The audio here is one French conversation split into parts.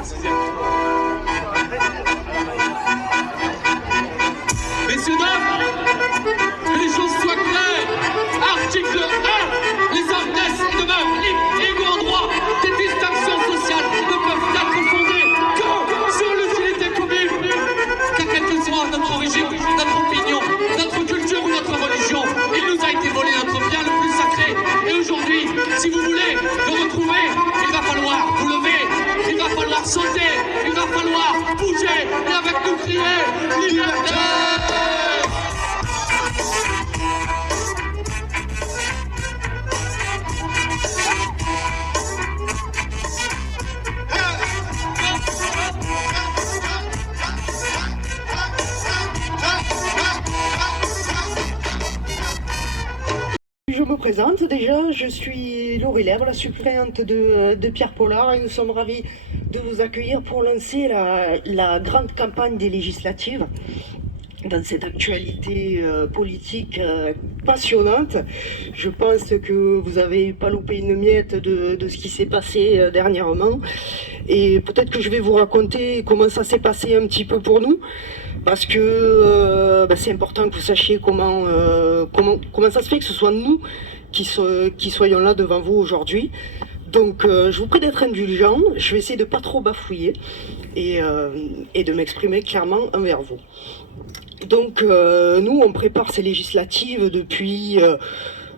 Messieurs, dames, que les choses soient claires. Article 1, les hommes naissent et demeurent libres et égaux en droit. Des distinctions sociales ne peuvent être fondées que sur l'utilité commune. Car quelle que soit notre origine, notre opinion, notre culture ou notre religion, il nous a été volé notre bien le plus sacré. Et aujourd'hui, si vous voulez le retrouver, il va falloir vous lever, il va falloir sauter, il va falloir bouger et avec nous crier liberté. Je me présente déjà, je suis Laurie Lèvre, la suppléante de Pierre Pollard, et nous sommes ravis de vous accueillir pour lancer la grande campagne des législatives dans cette actualité politique passionnante. Je pense que vous n'avez pas loupé une miette de ce qui s'est passé dernièrement, et peut-être que je vais vous raconter comment ça s'est passé un petit peu pour nous, parce que c'est important que vous sachiez comment ça se fait que ce soit nous qui soyons là devant vous aujourd'hui. Donc je vous prie d'être indulgents, je vais essayer de ne pas trop bafouiller et de m'exprimer clairement envers vous. Donc nous on prépare ces législatives depuis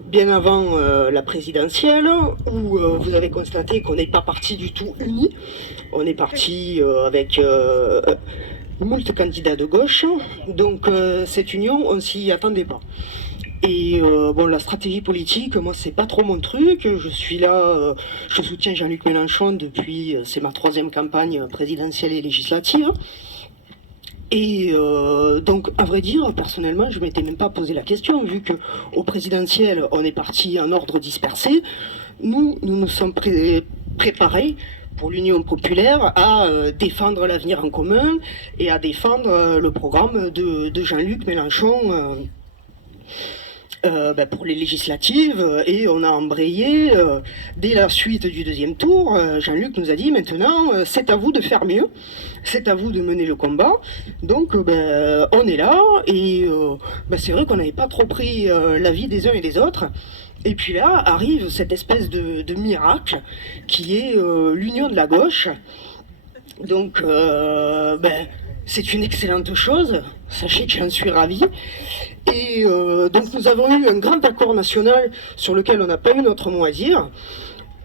bien avant la présidentielle, où vous avez constaté qu'on n'est pas parti du tout unis. On est parti avec moult candidats de gauche, donc cette union on s'y attendait pas. Et bon, la stratégie politique, moi c'est pas trop mon truc. Je suis là, je soutiens Jean-Luc Mélenchon depuis, c'est ma 3e campagne présidentielle et législative. Et donc, à vrai dire, personnellement, je m'étais même pas posé la question, vu que au présidentiel, on est parti en ordre dispersé. Nous nous sommes préparés pour l'Union populaire à défendre l'avenir en commun et à défendre le programme de Jean-Luc Mélenchon pour les législatives, et on a embrayé dès la suite du 2e tour. Jean-Luc nous a dit maintenant c'est à vous de faire mieux, c'est à vous de mener le combat. Donc on est là, et c'est vrai qu'on n'avait pas trop pris l'avis des uns et des autres. Et puis là arrive cette espèce de miracle qui est l'union de la gauche. Donc c'est une excellente chose, sachez que j'en suis ravi. Et donc nous avons eu un grand accord national sur lequel on n'a pas eu notre mot à dire,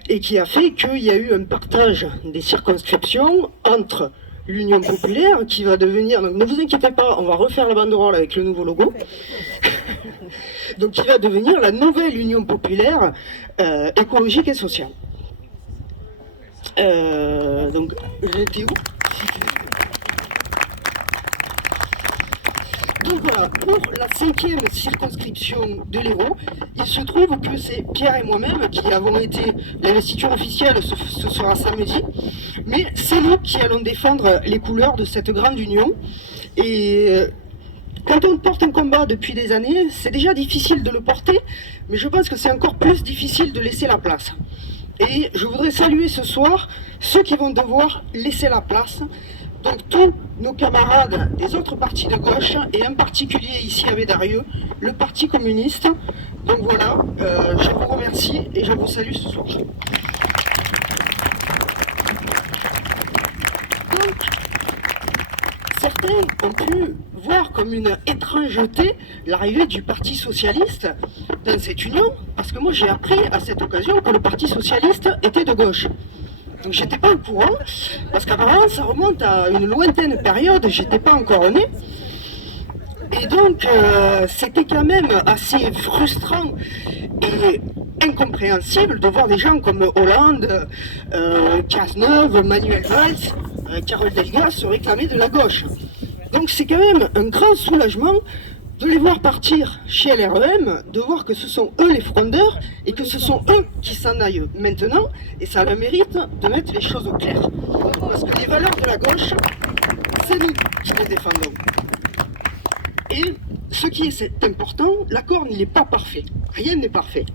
et qui a fait qu'il y a eu un partage des circonscriptions entre l'Union populaire, qui va devenir, donc ne vous inquiétez pas, on va refaire la banderole avec le nouveau logo, donc qui va devenir la nouvelle Union populaire écologique et sociale. Donc j'étais où ? Donc voilà, pour la 5e circonscription de l'Hérault, il se trouve que c'est Pierre et moi-même qui avons été, l'investiture officielle, ce sera samedi, mais c'est nous qui allons défendre les couleurs de cette grande union. Et quand on porte un combat depuis des années, c'est déjà difficile de le porter, mais je pense que c'est encore plus difficile de laisser la place. Et je voudrais saluer ce soir ceux qui vont devoir laisser la place. Donc tous nos camarades des autres partis de gauche, et en particulier ici à Bédarieux, le Parti communiste. Donc voilà, je vous remercie et je vous salue ce soir. Donc, certains ont pu voir comme une étrangeté l'arrivée du Parti socialiste dans cette union, parce que moi j'ai appris à cette occasion que le Parti socialiste était de gauche. Donc j'étais pas au courant, parce qu'apparemment ça remonte à une lointaine période, j'étais pas encore né. Et donc c'était quand même assez frustrant et incompréhensible de voir des gens comme Hollande, Cazeneuve, Manuel Valls, Carole Delga se réclamer de la gauche. Donc c'est quand même un grand soulagement de les voir partir chez LREM, de voir que ce sont eux les frondeurs et que ce sont eux qui s'en aillent maintenant, et ça a le mérite de mettre les choses au clair. Parce que les valeurs de la gauche, c'est nous qui les défendons. Et ce qui est important, l'accord n'est pas parfait. Rien n'est parfait.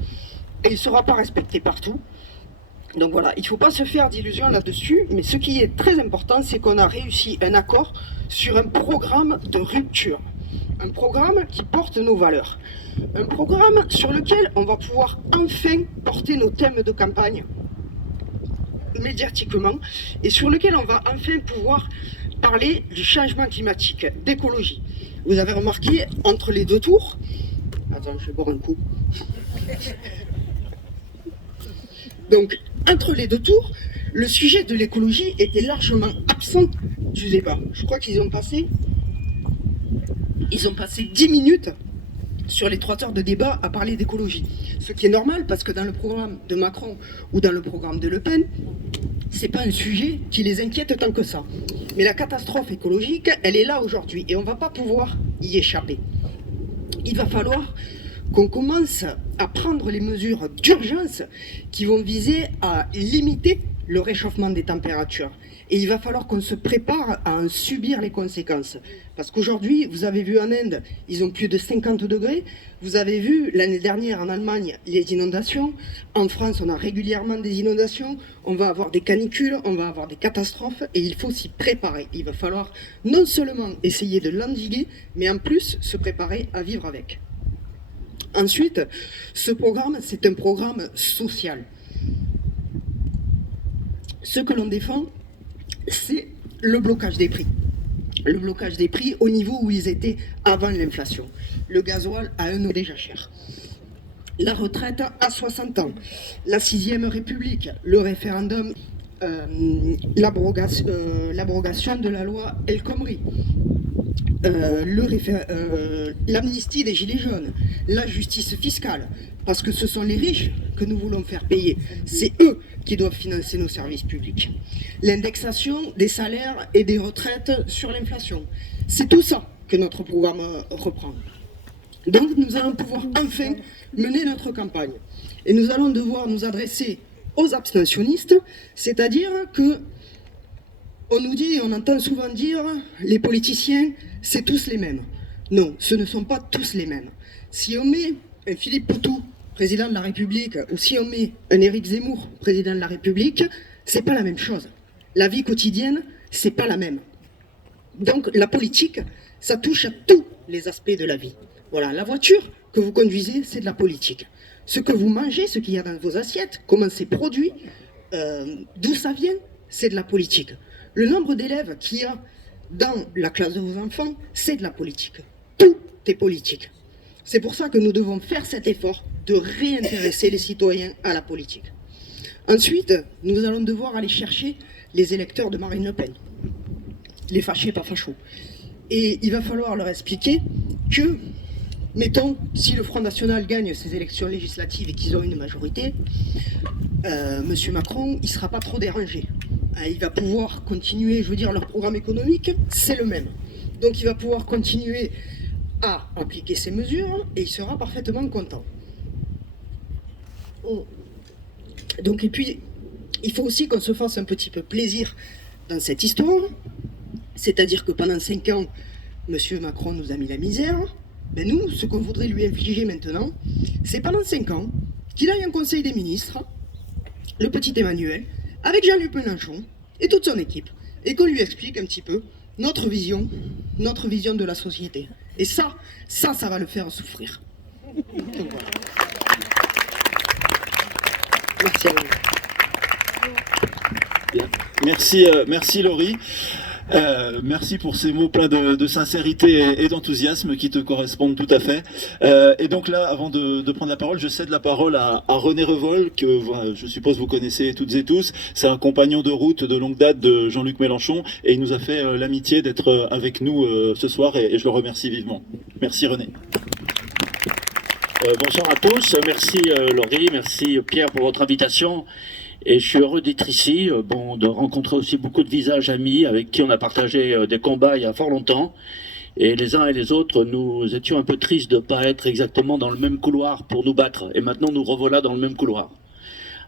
Et il ne sera pas respecté partout. Donc voilà, il ne faut pas se faire d'illusions là-dessus, mais ce qui est très important, c'est qu'on a réussi un accord sur un programme de rupture. Un programme qui porte nos valeurs. Un programme sur lequel on va pouvoir enfin porter nos thèmes de campagne médiatiquement et sur lequel on va enfin pouvoir parler du changement climatique, d'écologie. Vous avez remarqué, entre les deux tours... Attends, je vais boire un coup. Donc, entre les deux tours, le sujet de l'écologie était largement absent du débat. Je crois qu'ils ont passé 10 minutes sur les 3 heures de débat à parler d'écologie. Ce qui est normal, parce que dans le programme de Macron ou dans le programme de Le Pen, c'est pas un sujet qui les inquiète tant que ça. Mais la catastrophe écologique, elle est là aujourd'hui et on va pas pouvoir y échapper. Il va falloir qu'on commence à prendre les mesures d'urgence qui vont viser à limiter le réchauffement des températures. Et il va falloir qu'on se prépare à en subir les conséquences. Parce qu'aujourd'hui, vous avez vu en Inde, ils ont plus de 50 degrés. Vous avez vu l'année dernière en Allemagne les inondations. En France, on a régulièrement des inondations. On va avoir des canicules, on va avoir des catastrophes. Et il faut s'y préparer. Il va falloir non seulement essayer de l'endiguer, mais en plus se préparer à vivre avec. Ensuite, ce programme, c'est un programme social. Ce que l'on défend, c'est le blocage des prix. Le blocage des prix au niveau où ils étaient avant l'inflation. Le gasoil à 1 euro déjà cher. La retraite à 60 ans. La 6e République. Le référendum, l'abrogation de la loi El Khomri. L'amnistie des Gilets jaunes, la justice fiscale, parce que ce sont les riches que nous voulons faire payer. C'est eux qui doivent financer nos services publics. L'indexation des salaires et des retraites sur l'inflation. C'est tout ça que notre programme reprend. Donc nous allons pouvoir enfin mener notre campagne. Et nous allons devoir nous adresser aux abstentionnistes, c'est-à-dire que on nous dit, on entend souvent dire, les politiciens, c'est tous les mêmes. Non, ce ne sont pas tous les mêmes. Si on met un Philippe Poutou, président de la République, ou si on met un Éric Zemmour, président de la République, c'est pas la même chose. La vie quotidienne, c'est pas la même. Donc la politique, ça touche à tous les aspects de la vie. Voilà, la voiture que vous conduisez, c'est de la politique. Ce que vous mangez, ce qu'il y a dans vos assiettes, comment c'est produit, d'où ça vient, c'est de la politique. Le nombre d'élèves qu'il y a dans la classe de vos enfants, c'est de la politique. Tout est politique. C'est pour ça que nous devons faire cet effort de réintéresser les citoyens à la politique. Ensuite, nous allons devoir aller chercher les électeurs de Marine Le Pen. Les fâchés, pas fachos. Et il va falloir leur expliquer que, mettons, si le Front National gagne ces élections législatives et qu'ils ont une majorité, M. Macron, il ne sera pas trop dérangé. Il va pouvoir continuer, je veux dire, leur programme économique, c'est le même. Donc il va pouvoir continuer à appliquer ces mesures et il sera parfaitement content. Donc, et puis, il faut aussi qu'on se fasse un petit peu plaisir dans cette histoire. C'est-à-dire que pendant 5 ans, M. Macron nous a mis la misère. Ben nous, ce qu'on voudrait lui infliger maintenant, c'est pendant 5 ans qu'il aille en Conseil des ministres, le petit Emmanuel, avec Jean-Luc Mélenchon et toute son équipe, et qu'on lui explique un petit peu notre vision de la société. Et ça va le faire souffrir. Donc voilà. Merci à vous. Merci Laurie. Merci pour ces mots pleins de sincérité et d'enthousiasme qui te correspondent tout à fait. Et donc là, avant de prendre la parole, je cède la parole à René Revol, que je suppose vous connaissez toutes et tous. C'est un compagnon de route de longue date de Jean-Luc Mélenchon et il nous a fait l'amitié d'être avec nous ce soir et je le remercie vivement. Merci René. Bonsoir à tous, merci Laurie, merci Pierre pour votre invitation. Et je suis heureux d'être ici, de rencontrer aussi beaucoup de visages amis avec qui on a partagé des combats il y a fort longtemps. Et les uns et les autres, nous étions un peu tristes de ne pas être exactement dans le même couloir pour nous battre. Et maintenant, nous revoilà dans le même couloir.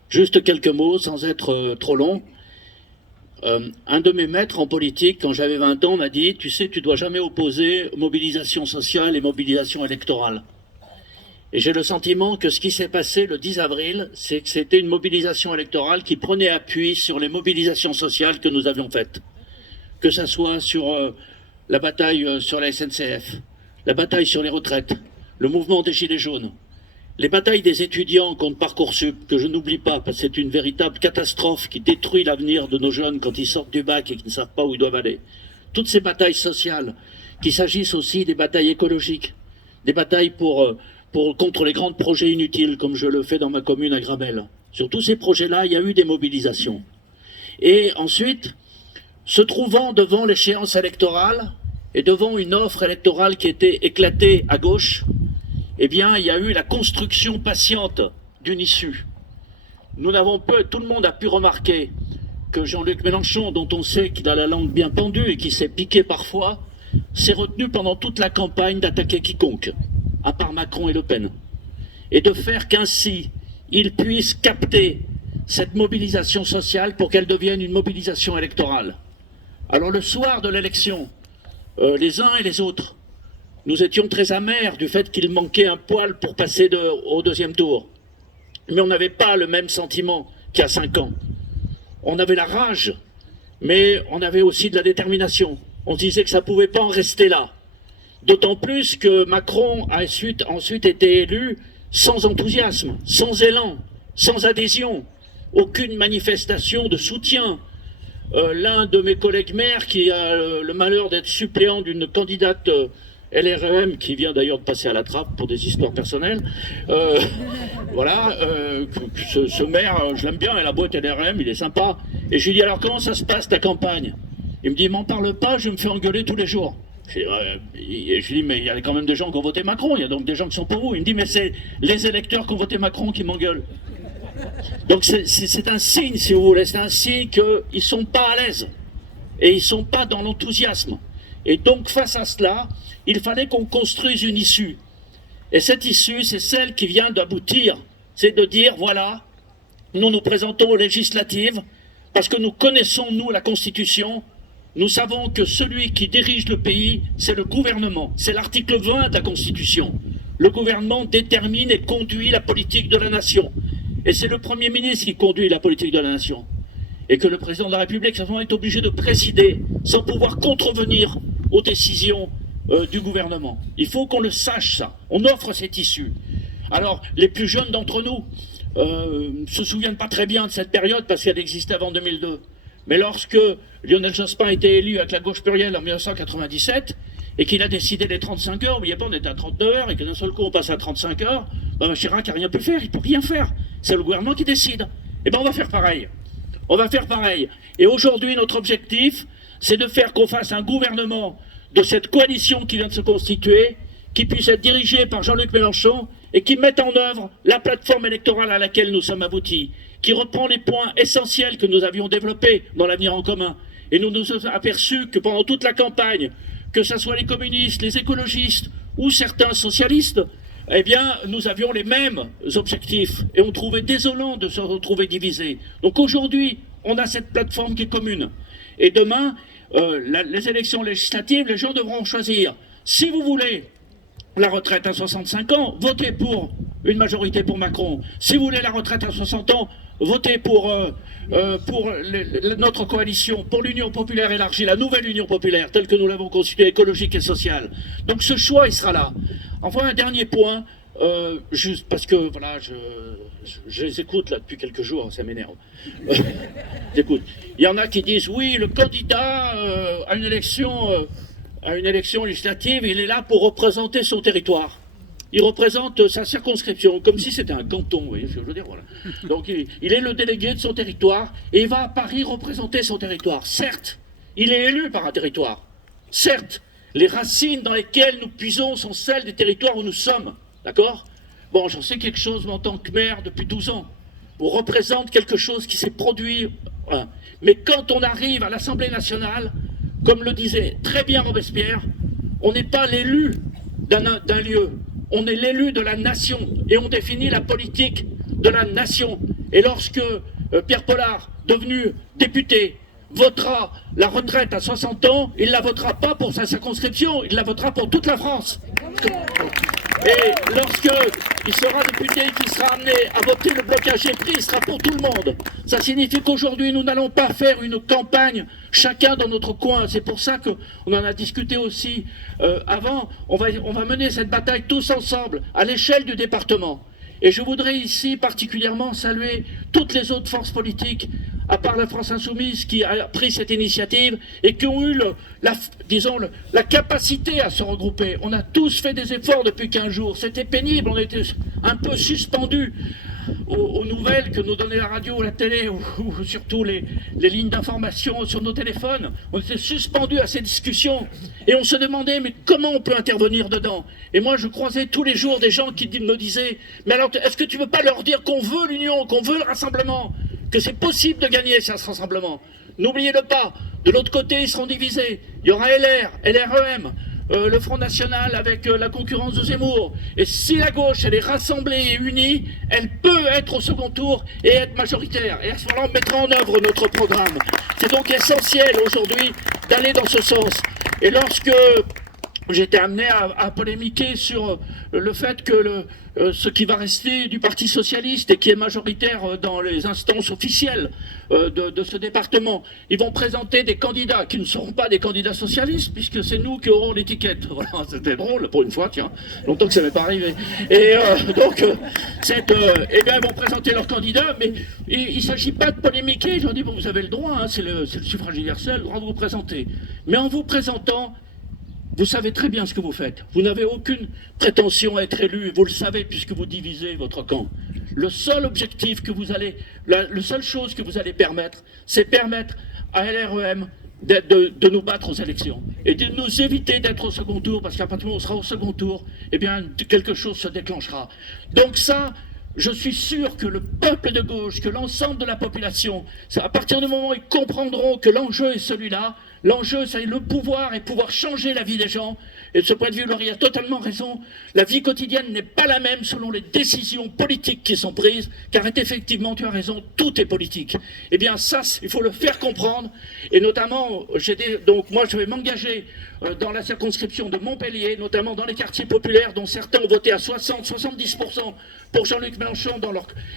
Juste quelques mots, sans être trop long. Un de mes maîtres en politique, quand j'avais 20 ans, m'a dit « Tu sais, tu dois jamais opposer mobilisation sociale et mobilisation électorale ». Et j'ai le sentiment que ce qui s'est passé le 10 avril, c'est que c'était une mobilisation électorale qui prenait appui sur les mobilisations sociales que nous avions faites. Que ça soit sur la bataille sur la SNCF, la bataille sur les retraites, le mouvement des Gilets jaunes, les batailles des étudiants contre Parcoursup, que je n'oublie pas, parce que c'est une véritable catastrophe qui détruit l'avenir de nos jeunes quand ils sortent du bac et qu'ils ne savent pas où ils doivent aller. Toutes ces batailles sociales, qu'il s'agisse aussi des batailles écologiques, des batailles contre les grands projets inutiles, comme je le fais dans ma commune à Gramel. Sur tous ces projets-là, il y a eu des mobilisations. Et ensuite, se trouvant devant l'échéance électorale et devant une offre électorale qui était éclatée à gauche, eh bien, il y a eu la construction patiente d'une issue. Tout le monde a pu remarquer que Jean-Luc Mélenchon, dont on sait qu'il a la langue bien pendue et qui s'est piqué parfois, s'est retenu pendant toute la campagne d'attaquer quiconque, à part Macron et Le Pen, et de faire qu'ainsi il puisse capter cette mobilisation sociale pour qu'elle devienne une mobilisation électorale. Alors le soir de l'élection, les uns et les autres, nous étions très amers du fait qu'il manquait un poil pour passer au deuxième tour. Mais on n'avait pas le même sentiment qu'il y a 5 ans. On avait la rage, mais on avait aussi de la détermination. On se disait que ça ne pouvait pas en rester là. D'autant plus que Macron a ensuite été élu sans enthousiasme, sans élan, sans adhésion, aucune manifestation de soutien. L'un de mes collègues maires qui a le malheur d'être suppléant d'une candidate LREM, qui vient d'ailleurs de passer à la trappe pour des histoires personnelles, ce maire, je l'aime bien, il a beau être LREM, il est sympa. Et je lui dis, alors comment ça se passe ta campagne? Il me dit, m'en parle pas, je me fais engueuler tous les jours. Je lui dis, mais il y a quand même des gens qui ont voté Macron, il y a donc des gens qui sont pour vous. Il me dit, mais c'est les électeurs qui ont voté Macron qui m'engueulent. Donc c'est un signe, si vous voulez, c'est un signe qu'ils ne sont pas à l'aise et ils ne sont pas dans l'enthousiasme. Et donc face à cela, il fallait qu'on construise une issue. Et cette issue, c'est celle qui vient d'aboutir. C'est de dire, voilà, nous nous présentons aux législatives parce que nous connaissons, nous, la Constitution. Nous savons que celui qui dirige le pays, c'est le gouvernement. C'est l'article 20 de la Constitution. Le gouvernement détermine et conduit la politique de la nation. Et c'est le Premier ministre qui conduit la politique de la nation. Et que le président de la République, simplement, est obligé de présider sans pouvoir contrevenir aux décisions du gouvernement. Il faut qu'on le sache, ça. On offre cette issue. Alors, les plus jeunes d'entre nous ne se souviennent pas très bien de cette période parce qu'elle existait avant 2002. Mais lorsque Lionel Jospin a été élu avec la gauche plurielle en 1997 et qu'il a décidé les 35 heures, vous voyez pas, on était à 39 heures et que d'un seul coup on passe à 35 heures, Chirac n'a rien pu faire, il ne peut rien faire. C'est le gouvernement qui décide. Et on va faire pareil. On va faire pareil. Et aujourd'hui, notre objectif, c'est de faire qu'on fasse un gouvernement de cette coalition qui vient de se constituer, qui puisse être dirigé par Jean-Luc Mélenchon et qui mette en œuvre la plateforme électorale à laquelle nous sommes aboutis, qui reprend les points essentiels que nous avions développés dans l'avenir en commun. Et nous nous sommes aperçus que pendant toute la campagne, que ce soit les communistes, les écologistes ou certains socialistes, eh bien, nous avions les mêmes objectifs et on trouvait désolant de se retrouver divisés. Donc aujourd'hui, on a cette plateforme qui est commune. Et demain, les élections législatives, les gens devront choisir. Si vous voulez la retraite à 65 ans, votez pour une majorité pour Macron. Si vous voulez la retraite à 60 ans, votez pour notre coalition, pour l'Union populaire élargie, la nouvelle Union populaire, telle que nous l'avons constituée, écologique et sociale. Donc ce choix, il sera là. Enfin, un dernier point, juste parce que, voilà, je les écoute là depuis quelques jours, ça m'énerve. J'écoute. Il y en a qui disent, oui, le candidat à une élection législative, il est là pour représenter son territoire. Il représente sa circonscription, comme si c'était un canton, vous voyez ce que je veux dire, voilà. Donc il est le délégué de son territoire, et il va à Paris représenter son territoire. Certes, il est élu par un territoire. Certes, les racines dans lesquelles nous puisons sont celles des territoires où nous sommes, d'accord? Bon, j'en sais quelque chose, mais en tant que maire, depuis 12 ans, on représente quelque chose qui s'est produit. Voilà. Mais quand on arrive à l'Assemblée nationale, comme le disait très bien Robespierre, on n'est pas l'élu d'un lieu, on est l'élu de la nation et on définit la politique de la nation. Et lorsque Pierre Pollard, devenu député, votera la retraite à 60 ans, il ne la votera pas pour sa circonscription, il la votera pour toute la France. Et lorsque il sera député, qu'il sera amené à voter le blocage des prix, il sera pour tout le monde. Ça signifie qu'aujourd'hui, nous n'allons pas faire une campagne chacun dans notre coin. C'est pour ça qu'on en a discuté aussi avant. On va mener cette bataille tous ensemble, à l'échelle du département. Et je voudrais ici particulièrement saluer toutes les autres forces politiques, à part la France Insoumise, qui a pris cette initiative et qui ont eu la capacité à se regrouper. On a tous fait des efforts depuis 15 jours. C'était pénible, on était un peu suspendus aux nouvelles que nous donnait la radio ou la télé, ou surtout les lignes d'information sur nos téléphones. On était suspendus à ces discussions et on se demandait mais comment on peut intervenir dedans. Et moi je croisais tous les jours des gens qui me disaient mais alors est-ce que tu veux pas leur dire qu'on veut l'union, qu'on veut le rassemblement, que c'est possible de gagner ce rassemblement. N'oubliez-le pas, de l'autre côté ils seront divisés, il y aura LR, LREM, le Front National avec la concurrence de Zemmour. Et si la gauche elle est rassemblée et unie, elle peut être au second tour et être majoritaire. Et à ce moment-là, on mettra en œuvre notre programme. C'est donc essentiel aujourd'hui d'aller dans ce sens. Et lorsque j'étais amené à polémiquer sur le fait que ce qui va rester du Parti Socialiste et qui est majoritaire dans les instances officielles de ce département, ils vont présenter des candidats qui ne seront pas des candidats socialistes puisque c'est nous qui aurons l'étiquette. Voilà, c'était drôle pour une fois, tiens, longtemps que ça m'est pas arrivé. Et donc, eh bien, ils vont présenter leurs candidats, mais il ne s'agit pas de polémiquer. Ils ont dit, bon, vous avez le droit, hein, c'est le suffrage universel, le droit de vous présenter. Mais en vous présentant, vous savez très bien ce que vous faites. Vous n'avez aucune prétention à être élu, vous le savez puisque vous divisez votre camp. Le seul objectif que vous allez, la seule chose que vous allez permettre, c'est permettre à LREM de nous battre aux élections et de nous éviter d'être au second tour, parce qu'à partir du moment où on sera au second tour, eh bien quelque chose se déclenchera. Donc ça, je suis sûr que le peuple de gauche, que l'ensemble de la population, à partir du moment où ils comprendront que l'enjeu est celui-là, l'enjeu, c'est le pouvoir et pouvoir changer la vie des gens. Et de ce point de vue, Laurie a totalement raison. La vie quotidienne n'est pas la même selon les décisions politiques qui sont prises, car effectivement, tu as raison, tout est politique. Eh bien, ça, il faut le faire comprendre. Et notamment, donc moi, je vais m'engager dans la circonscription de Montpellier, notamment dans les quartiers populaires, dont certains ont voté à 60-70% pour Jean-Luc Mélenchon,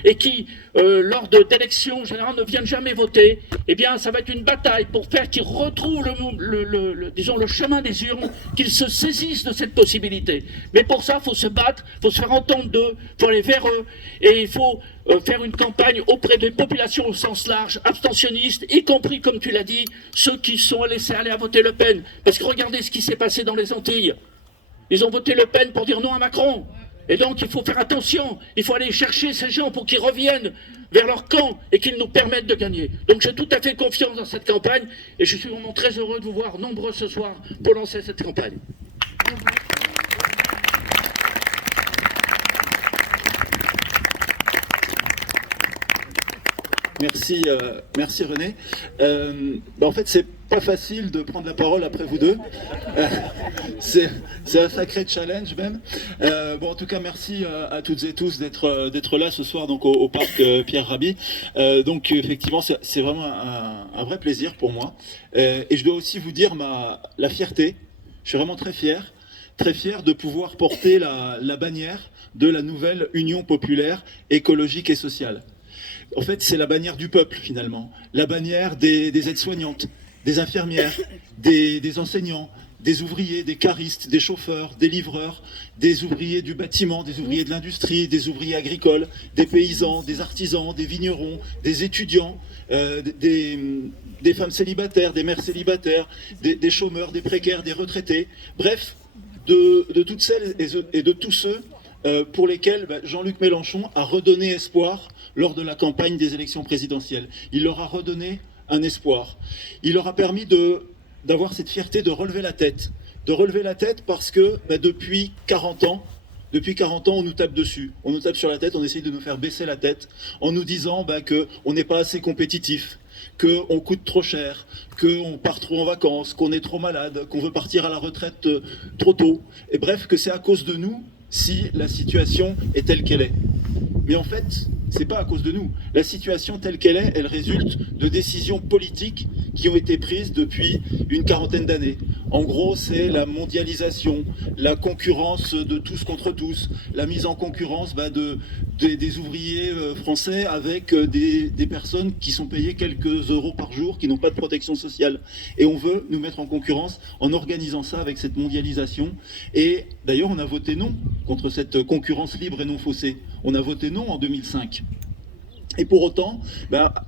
et qui, lors d'élections générales, ne viennent jamais voter. Eh bien, ça va être une bataille pour faire qu'ils retrouvent le chemin des urnes, qu'ils se saisissent de cette possibilité. Mais pour ça, il faut se battre, il faut se faire entendre d'eux, il faut aller vers eux, et il faut faire une campagne auprès des populations au sens large, abstentionnistes, y compris, comme tu l'as dit, ceux qui sont laissés aller à voter Le Pen. Parce que regardez ce qui s'est passé dans les Antilles. Ils ont voté Le Pen pour dire non à Macron. Et donc il faut faire attention, il faut aller chercher ces gens pour qu'ils reviennent vers leur camp et qu'ils nous permettent de gagner. Donc j'ai tout à fait confiance dans cette campagne et je suis vraiment très heureux de vous voir nombreux ce soir pour lancer cette campagne. Merci René. En fait, c'est pas facile de prendre la parole après vous deux. C'est un sacré challenge même. En tout cas, merci à toutes et tous d'être là ce soir donc au parc Pierre Rabhi. Donc effectivement, c'est vraiment un vrai plaisir pour moi. Et je dois aussi vous dire la fierté. Je suis vraiment très fier de pouvoir porter la bannière de la nouvelle Union populaire écologique et sociale. En fait, c'est la bannière du peuple, finalement. La bannière des aides-soignantes, des infirmières, des enseignants, des ouvriers, des caristes, des chauffeurs, des livreurs, des ouvriers du bâtiment, des ouvriers de l'industrie, des ouvriers agricoles, des paysans, des artisans, des vignerons, des étudiants, des femmes célibataires, des mères célibataires, des chômeurs, des précaires, des retraités. Bref, de toutes celles et de tous ceux pour lesquels Jean-Luc Mélenchon a redonné espoir lors de la campagne des élections présidentielles. Il leur a redonné un espoir. Il leur a permis d'avoir cette fierté de relever la tête. De relever la tête parce que depuis 40 ans, on nous tape dessus. On nous tape sur la tête, on essaye de nous faire baisser la tête en nous disant qu'on n'est pas assez compétitif, qu'on coûte trop cher, qu'on part trop en vacances, qu'on est trop malade, qu'on veut partir à la retraite trop tôt. Et bref, que c'est à cause de nous si la situation est telle qu'elle est. Mais en fait, c'est pas à cause de nous. La situation telle qu'elle est, elle résulte de décisions politiques qui ont été prises depuis une quarantaine d'années. En gros, c'est la mondialisation, la concurrence de tous contre tous, la mise en concurrence des ouvriers français avec des personnes qui sont payées quelques euros par jour, qui n'ont pas de protection sociale. Et on veut nous mettre en concurrence en organisant ça avec cette mondialisation. Et d'ailleurs, on a voté non contre cette concurrence libre et non faussée. On a voté non en 2005. Et pour autant,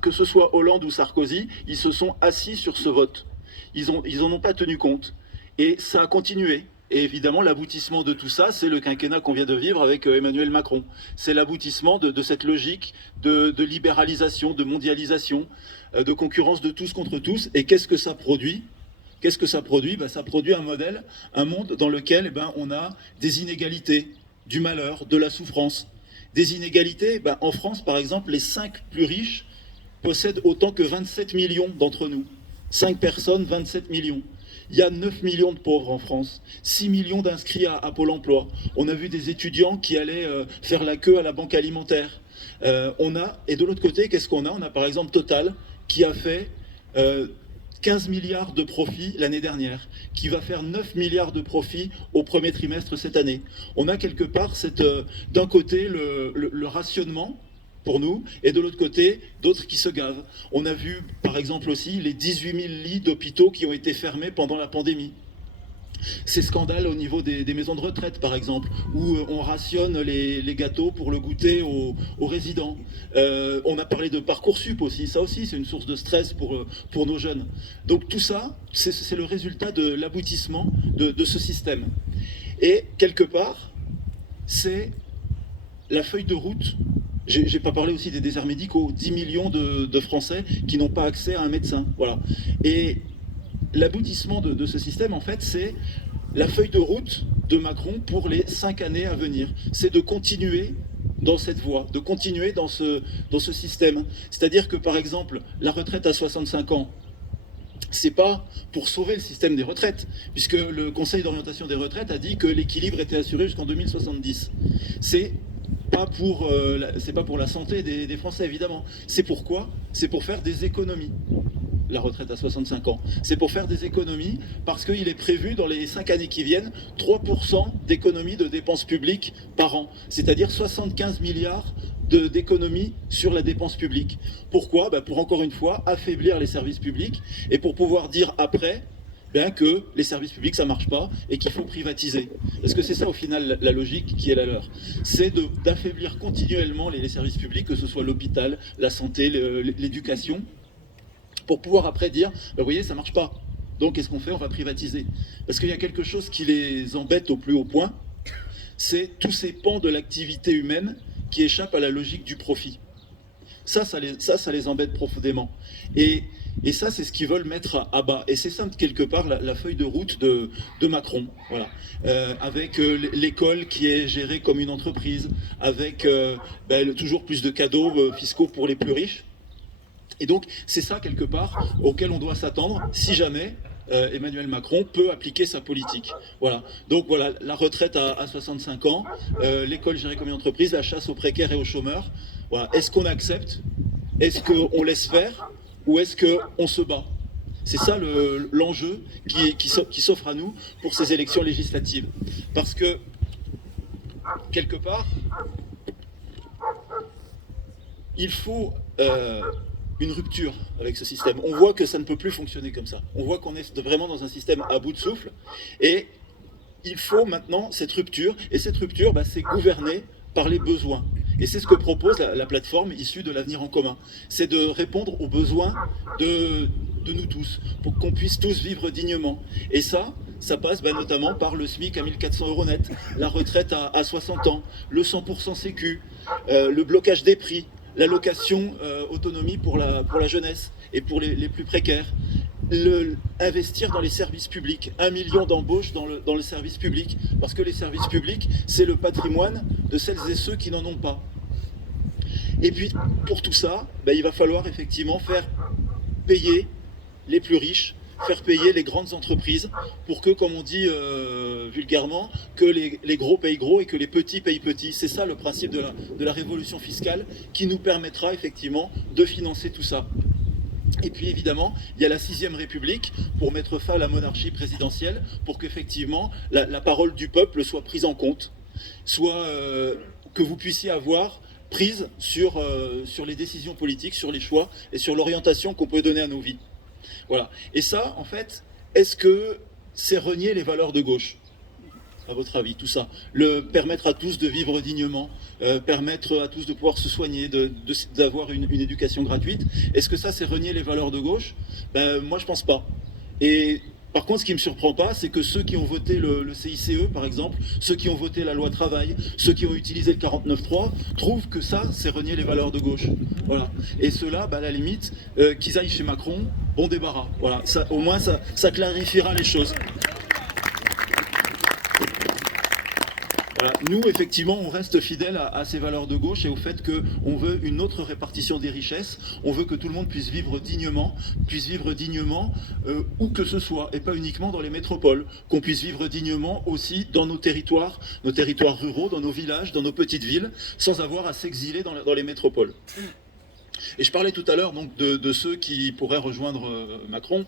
que ce soit Hollande ou Sarkozy, ils se sont assis sur ce vote. Ils en ont pas tenu compte. Et ça a continué. Et évidemment, l'aboutissement de tout ça, c'est le quinquennat qu'on vient de vivre avec Emmanuel Macron. C'est l'aboutissement de cette logique de libéralisation, de mondialisation, de concurrence de tous contre tous. Et qu'est-ce que ça produit ? Qu'est-ce que ça produit ? Ça produit un modèle, un monde dans lequel on a des inégalités, du malheur, de la souffrance. Des inégalités, en France par exemple, les 5 plus riches possèdent autant que 27 millions d'entre nous. 5 personnes, 27 millions. Il y a 9 millions de pauvres en France, 6 millions d'inscrits à Pôle emploi. On a vu des étudiants qui allaient faire la queue à la banque alimentaire. Et de l'autre côté, qu'est-ce qu'on a ? On a par exemple Total qui a fait 15 milliards de profits l'année dernière, qui va faire 9 milliards de profits au premier trimestre cette année. On a quelque part d'un côté le rationnement pour nous, et de l'autre côté, d'autres qui se gavent. On a vu, par exemple aussi, les 18 000 lits d'hôpitaux qui ont été fermés pendant la pandémie. Ces scandales au niveau des maisons de retraite, par exemple, où on rationne les gâteaux pour le goûter aux résidents. On a parlé de Parcoursup aussi, ça aussi c'est une source de stress pour nos jeunes. Donc tout ça, c'est le résultat de l'aboutissement de ce système. Et quelque part, c'est la feuille de route. J'ai pas parlé aussi des déserts médicaux, 10 millions de Français qui n'ont pas accès à un médecin. Voilà. Et l'aboutissement de ce système, en fait, c'est la feuille de route de Macron pour les 5 années à venir. C'est de continuer dans cette voie, de continuer dans ce système. C'est-à-dire que, par exemple, la retraite à 65 ans, c'est pas pour sauver le système des retraites, puisque le Conseil d'orientation des retraites a dit que l'équilibre était assuré jusqu'en 2070. C'est pas pour la santé des Français, évidemment. C'est pourquoi ? C'est pour faire des économies. La retraite à 65 ans. C'est pour faire des économies parce qu'il est prévu dans les 5 années qui viennent 3% d'économies de dépenses publiques par an, c'est-à-dire 75 milliards d'économies sur la dépense publique. Pourquoi ? Pour encore une fois affaiblir les services publics et pour pouvoir dire après que les services publics ça marche pas et qu'il faut privatiser. Parce que c'est ça au final la logique qui est la leur. C'est d'affaiblir continuellement les services publics, que ce soit l'hôpital, la santé, l'éducation, pour pouvoir après dire, vous voyez, ça marche pas. Donc qu'est-ce qu'on fait ? On va privatiser. Parce qu'il y a quelque chose qui les embête au plus haut point, c'est tous ces pans de l'activité humaine qui échappent à la logique du profit. Ça les embête profondément. Et ça, c'est ce qu'ils veulent mettre à bas. Et c'est ça, quelque part, la feuille de route de Macron. Voilà. Avec l'école qui est gérée comme une entreprise, avec toujours plus de cadeaux fiscaux pour les plus riches. Et donc, c'est ça, quelque part, auquel on doit s'attendre si jamais Emmanuel Macron peut appliquer sa politique. Voilà. Donc voilà, la retraite à 65 ans, l'école gérée comme une entreprise, la chasse aux précaires et aux chômeurs. Voilà. Est-ce qu'on accepte ? Est-ce qu'on laisse faire ? Ou est-ce qu'on se bat ? C'est ça l'enjeu qui s'offre à nous pour ces élections législatives. Parce que, quelque part, il faut une rupture avec ce système. On voit que ça ne peut plus fonctionner comme ça. On voit qu'on est vraiment dans un système à bout de souffle. Et il faut maintenant cette rupture. Et cette rupture, c'est gouverner par les besoins. Et c'est ce que propose la plateforme issue de l'avenir en commun. C'est de répondre aux besoins de nous tous, pour qu'on puisse tous vivre dignement. Et ça passe notamment par le SMIC à 1 400 € net, la retraite à 60 ans, le 100% sécu, le blocage des prix, l'allocation autonomie pour la jeunesse et pour les plus précaires, investir dans les services publics, 1 million d'embauches dans le service public, parce que les services publics, c'est le patrimoine de celles et ceux qui n'en ont pas. Et puis, pour tout ça, il va falloir effectivement faire payer les plus riches faire payer les grandes entreprises pour que, comme on dit vulgairement, que les gros payent gros et que les petits payent petits. C'est ça le principe de la révolution fiscale qui nous permettra effectivement de financer tout ça. Et puis évidemment, il y a la 6e République pour mettre fin à la monarchie présidentielle, pour qu'effectivement la parole du peuple soit prise en compte, soit que vous puissiez avoir prise sur les décisions politiques, sur les choix et sur l'orientation qu'on peut donner à nos vies. Voilà. Et ça, en fait, est-ce que c'est renier les valeurs de gauche ? À votre avis, tout ça, permettre à tous de vivre dignement, permettre à tous de pouvoir se soigner, d'avoir une éducation gratuite. Est-ce que ça, c'est renier les valeurs de gauche ? Moi, je pense pas. Et par contre, ce qui me surprend pas, c'est que ceux qui ont voté le CICE, par exemple, ceux qui ont voté la loi travail, ceux qui ont utilisé le 49.3, trouvent que ça, c'est renier les valeurs de gauche. Voilà. Et ceux-là, à la limite, qu'ils aillent chez Macron, bon débarras. Voilà. Ça, au moins, ça clarifiera les choses. Voilà. Nous, effectivement, on reste fidèles à ces valeurs de gauche et au fait qu'on veut une autre répartition des richesses. On veut que tout le monde puisse vivre dignement où que ce soit, et pas uniquement dans les métropoles. Qu'on puisse vivre dignement aussi dans nos territoires ruraux, dans nos villages, dans nos petites villes, sans avoir à s'exiler dans les métropoles. Et je parlais tout à l'heure donc de ceux qui pourraient rejoindre Macron.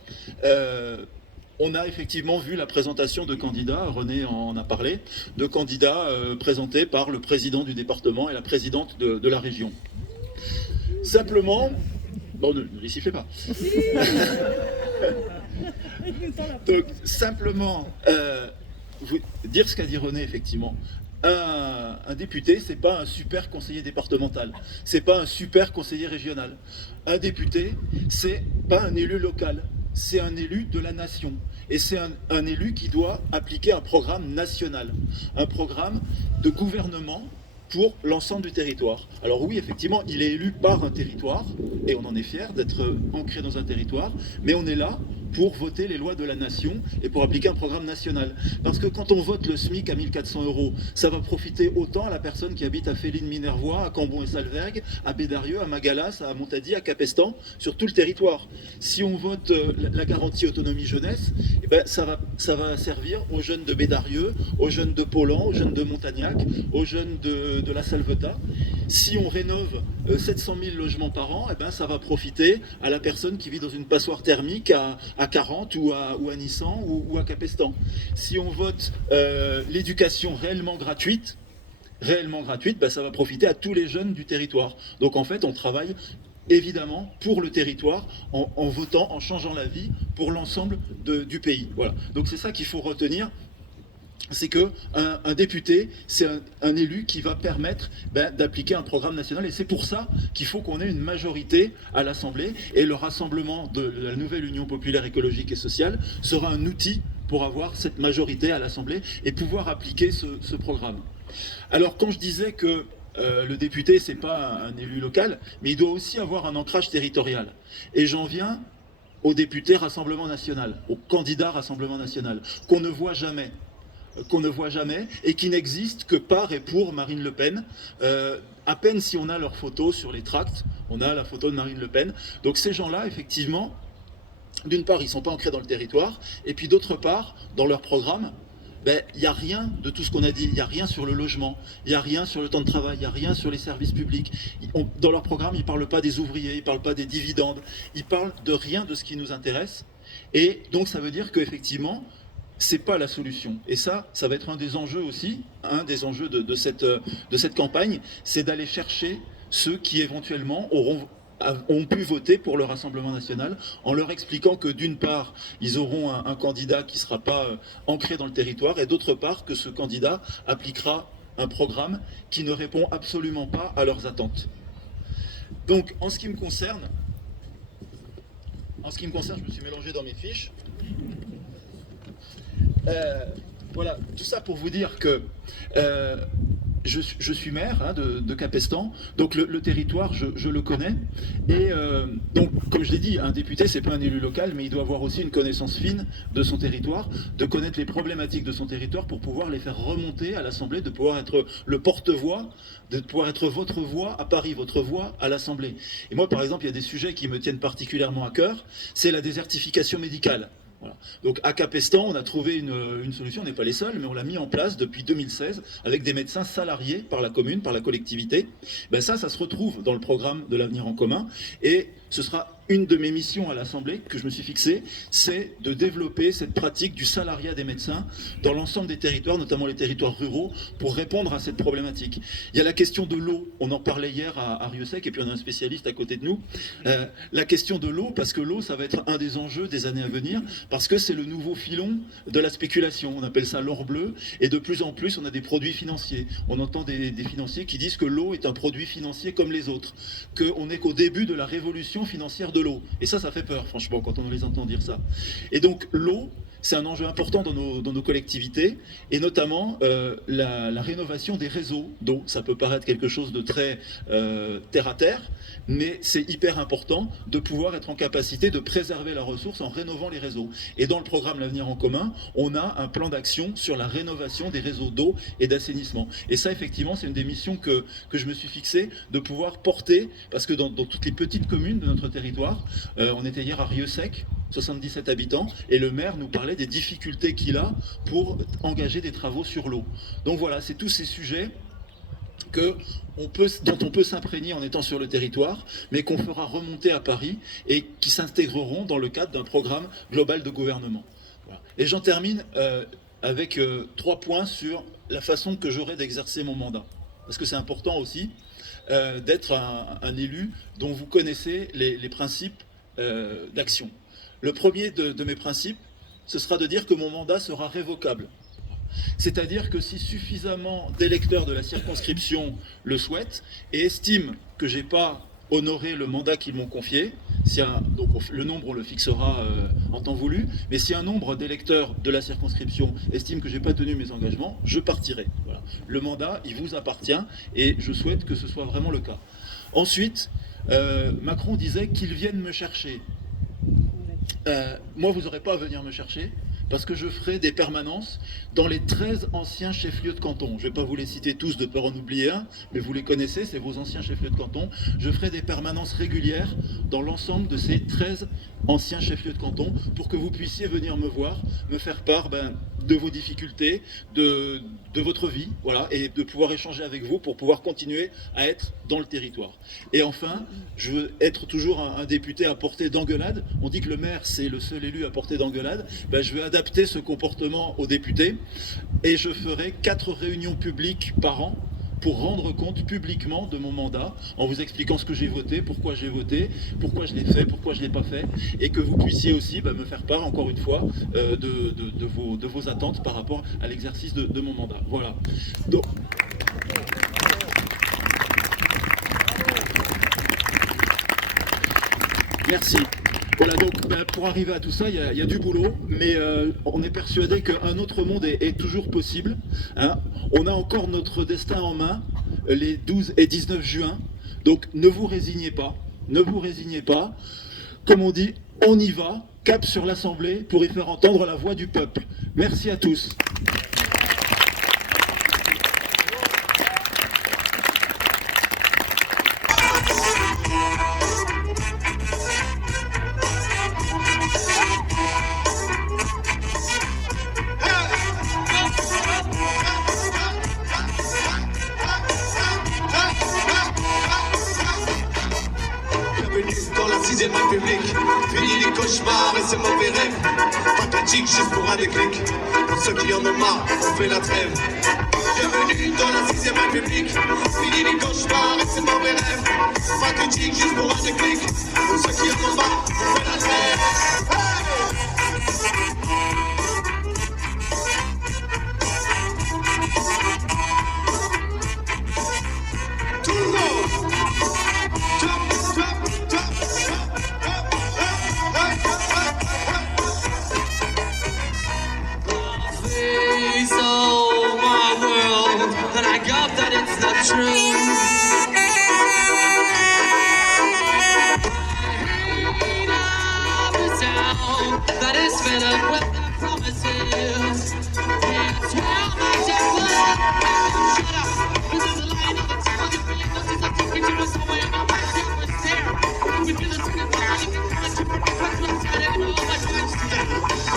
On a effectivement vu la présentation de candidats, René en a parlé, de candidats présentés par le président du département et la présidente de la région. Simplement, bon, ne les sifflez pas. Donc, simplement, dire ce qu'a dit René, effectivement. Un député, c'est pas un super conseiller départemental, c'est pas un super conseiller régional. Un député, c'est pas un élu local, c'est un élu de la nation. Et c'est un élu qui doit appliquer un programme national, un programme de gouvernement pour l'ensemble du territoire. Alors oui, effectivement, il est élu par un territoire, et on en est fier d'être ancré dans un territoire, mais on est là pour voter les lois de la nation et pour appliquer un programme national. Parce que quand on vote le SMIC à 1 400 €, ça va profiter autant à la personne qui habite à Féline-Minervois, à Cambon et Salvergue, à Bédarieux, à Magalas, à Montady, à Capestan, sur tout le territoire. Si on vote la garantie autonomie jeunesse, eh ben, ça va servir aux jeunes de Bédarieux, aux jeunes de Paulan, aux jeunes de Montagnac, aux jeunes de la Salvetat. Si on rénove 700 000 logements par an, eh ben, ça va profiter à la personne qui vit dans une passoire thermique à 40 ou à Nissan ou à Capestan. Si on vote l'éducation réellement gratuite, ben, ça va profiter à tous les jeunes du territoire. Donc en fait, on travaille évidemment pour le territoire en votant, en changeant la vie pour l'ensemble du pays. Voilà. Donc c'est ça qu'il faut retenir. C'est qu'un député, c'est un élu qui va permettre d'appliquer un programme national. Et c'est pour ça qu'il faut qu'on ait une majorité à l'Assemblée. Et le rassemblement de la nouvelle Union populaire écologique et sociale sera un outil pour avoir cette majorité à l'Assemblée et pouvoir appliquer ce programme. Alors quand je disais que le député, c'est pas un élu local, mais il doit aussi avoir un ancrage territorial. Et j'en viens au député Rassemblement National, au candidat Rassemblement National, qu'on ne voit jamais et qui n'existe que par et pour Marine Le Pen. À peine si on a leur photo sur les tracts, on a la photo de Marine Le Pen. Donc ces gens-là, effectivement, d'une part, ils ne sont pas ancrés dans le territoire, et puis d'autre part, dans leur programme, il n'y a rien de tout ce qu'on a dit. Il n'y a rien sur le logement, il n'y a rien sur le temps de travail, il n'y a rien sur les services publics. Dans leur programme, ils ne parlent pas des ouvriers, ils ne parlent pas des dividendes, ils parlent de rien de ce qui nous intéresse. Et donc ça veut dire qu'effectivement, c'est pas la solution. Et ça va être un des enjeux aussi, un des enjeux de cette campagne, c'est d'aller chercher ceux qui éventuellement ont pu voter pour le Rassemblement National, en leur expliquant que d'une part, ils auront un candidat qui ne sera pas ancré dans le territoire, et d'autre part, que ce candidat appliquera un programme qui ne répond absolument pas à leurs attentes. Donc, en ce qui me concerne, je me suis mélangé dans mes fiches. Voilà, tout ça pour vous dire que je suis maire de Capestan, donc le territoire, je le connais. Et donc, comme je l'ai dit, un député, c'est pas un élu local, mais il doit avoir aussi une connaissance fine de son territoire, de connaître les problématiques de son territoire pour pouvoir les faire remonter à l'Assemblée, de pouvoir être le porte-voix, de pouvoir être votre voix à Paris, votre voix à l'Assemblée. Et moi, par exemple, il y a des sujets qui me tiennent particulièrement à cœur, c'est la désertification médicale. Voilà. Donc à Capestan, on a trouvé une solution, on n'est pas les seuls, mais on l'a mis en place depuis 2016 avec des médecins salariés par la commune, par la collectivité. Ben ça se retrouve dans le programme de l'avenir en commun et ce sera une de mes missions à l'Assemblée que je me suis fixée, c'est de développer cette pratique du salariat des médecins dans l'ensemble des territoires, notamment les territoires ruraux, pour répondre à cette problématique. Il y a la question de l'eau, on en parlait hier à Rieussec, et puis on a un spécialiste à côté de nous. La question de l'eau, parce que l'eau, ça va être un des enjeux des années à venir, parce que c'est le nouveau filon de la spéculation, on appelle ça l'or bleu, et de plus en plus on a des produits financiers. On entend des financiers qui disent que l'eau est un produit financier comme les autres, qu'on n'est qu'au début de la révolution financière de l'eau. Et ça fait peur, franchement, quand on les entend dire ça. Et donc, l'eau, c'est un enjeu important dans nos collectivités, et notamment la rénovation des réseaux d'eau. Ça peut paraître quelque chose de très terre à terre, mais c'est hyper important de pouvoir être en capacité de préserver la ressource en rénovant les réseaux. Et dans le programme L'Avenir en commun, on a un plan d'action sur la rénovation des réseaux d'eau et d'assainissement. Et ça, effectivement, c'est une des missions que je me suis fixée, de pouvoir porter, parce que dans toutes les petites communes de notre territoire, on était hier à Rieussec, 77 habitants, et le maire nous parlait des difficultés qu'il a pour engager des travaux sur l'eau. Donc voilà, c'est tous ces sujets dont on peut s'imprégner en étant sur le territoire, mais qu'on fera remonter à Paris et qui s'intégreront dans le cadre d'un programme global de gouvernement. Voilà. Et j'en termine avec 3 points sur la façon que j'aurai d'exercer mon mandat. Parce que c'est important aussi d'être un élu dont vous connaissez les principes d'action. Le premier de mes principes, ce sera de dire que mon mandat sera révocable. C'est-à-dire que si suffisamment d'électeurs de la circonscription le souhaitent et estiment que je n'ai pas honoré le mandat qu'ils m'ont confié, donc le nombre on le fixera en temps voulu, mais si un nombre d'électeurs de la circonscription estime que je n'ai pas tenu mes engagements, je partirai. Voilà. Le mandat, il vous appartient et je souhaite que ce soit vraiment le cas. Ensuite, Macron disait qu'ils viennent me chercher. Moi, vous n'aurez pas à venir me chercher, parce que je ferai des permanences dans les 13 anciens chefs-lieux de canton. Je ne vais pas vous les citer tous de peur en oublier un, mais vous les connaissez, c'est vos anciens chefs-lieux de canton. Je ferai des permanences régulières dans l'ensemble de ces 13 anciens chefs-lieux de canton pour que vous puissiez venir me voir, me faire part de vos difficultés, de votre vie, voilà, et de pouvoir échanger avec vous pour pouvoir continuer à être dans le territoire. Et enfin, je veux être toujours un député à portée d'engueulade. On dit que le maire, c'est le seul élu à portée d'engueulade. Je vais adapter ce comportement aux députés et je ferai 4 réunions publiques par an pour rendre compte publiquement de mon mandat, en vous expliquant ce que j'ai voté, pourquoi je l'ai fait, pourquoi je ne l'ai pas fait, et que vous puissiez aussi me faire part, encore une fois, de vos attentes par rapport à l'exercice de mon mandat. Voilà. Donc, merci. Voilà, donc pour arriver à tout ça, il y a du boulot, mais on est persuadé qu'un autre monde est toujours possible. Hein. On a encore notre destin en main, les 12 et 19 juin, donc ne vous résignez pas, Comme on dit, on y va, cap sur l'Assemblée pour y faire entendre la voix du peuple. Merci à tous. Dans la 6ème République, fini les cauchemars et ces mauvais rêves. Pathétique juste pour un déclic. Pour ceux qui en ont marre, on fait la trêve. Bienvenue dans la 6ème République, fini les cauchemars et ces mauvais rêves. Pathétique juste pour un déclic. Pour ceux qui en ont marre, on fait la trêve. Tout le monde. And I got that it's not true. I hate all the sound.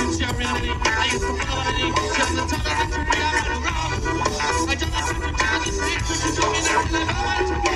it's your reality. I used to follow vanity. Till the time I had to be out of the road. I don't listen to Jesus, which is all me that I live. I want to be